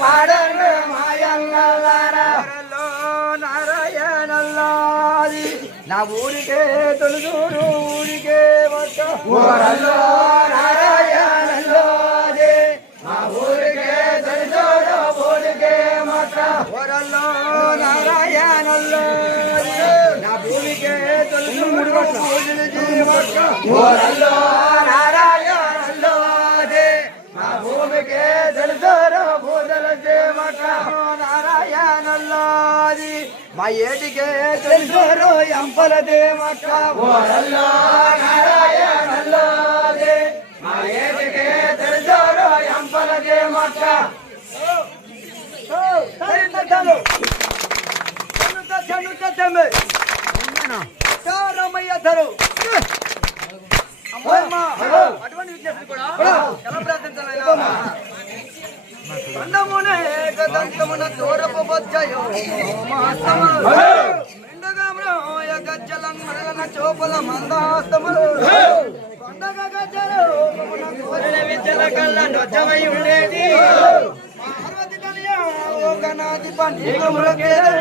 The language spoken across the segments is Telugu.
పాడండి మాయన్నలారా నారాయణల్లాది నా ఊరికే తొలుదూరు ఊరికే ఊరల్లో నారాయణల్లాది మా ఊరికే తొలుదూరు ఊరికే ఊరల్లో నారాయణల్లాది నా భూమికే తొలుదూరు పూజలు చేయమక్క ఊరల్లో నారాయణల్లాది నా భూమికే తొలుదూరు పూజలు చేయమక్క నారాయణల్లాది మా ఏటికే తెలుసోరు ఎంపలదేమక్క ఓరల్లో నారాయణల్లాది మా ఏటికే తెలుసోరు ఎంపలదేమక్క రమయ్య ధరు అటువంటి విజ్ఞప్తి కూడా ఎలా ప్రార్థించాలైనా దండమునే గదంతమున దూరపు బొజ్జయో మహస్తములు మెండగమ్రోయ గజ్జలన్ మరలన చోపల మందాస్తములు కొండగ గజ్జలు కోరిన విద్యల కళ్ళ నొజ్జమై ఉండేది పార్వతి కళ్యా ఓ గణాది పండిత మురకేరు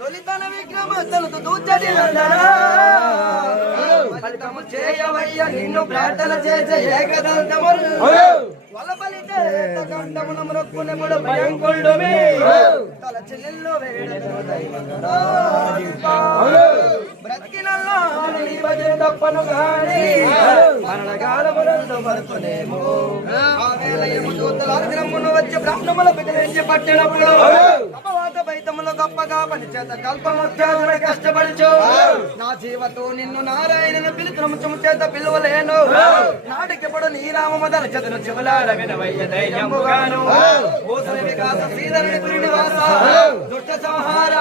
తొలితన విక్రమ తలుతు దూచడి ఫలితము చేయవయ్య నిన్ను ప్రార్థన చేసే ఏకదంతములు వలపలితే కంఠమున మృక్కునెముడు భయంకొండుమే తల చెల్లెల్లో బ్రతికినల్లో నీ భజన తప్పను గాని మరణగాలమునందు మరుకునేమో ఆ వేళ యమదూతలాగ్రమును వచ్చి బ్రహ్మముల బిడ్డలించి పట్టినప్పుడు అపవాద బైతములు గొప్పగా పనిచేత కల్పముత్యాదుల కష్టపడుచు నా జీవతో నిన్ను నారాయణను పిలుతుము చేత పిలువలేను నాటికెప్పుడు నీ రామమదల చదును చెవులాడ వినవయ్య ధైర్యముగాను భూతని వికాస శ్రీధరుని శ్రీనివాస దుష్ట సంహార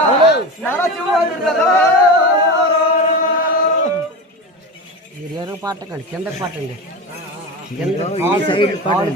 పాట కండి కిందకి పాటండి కింద సైడ్ పాట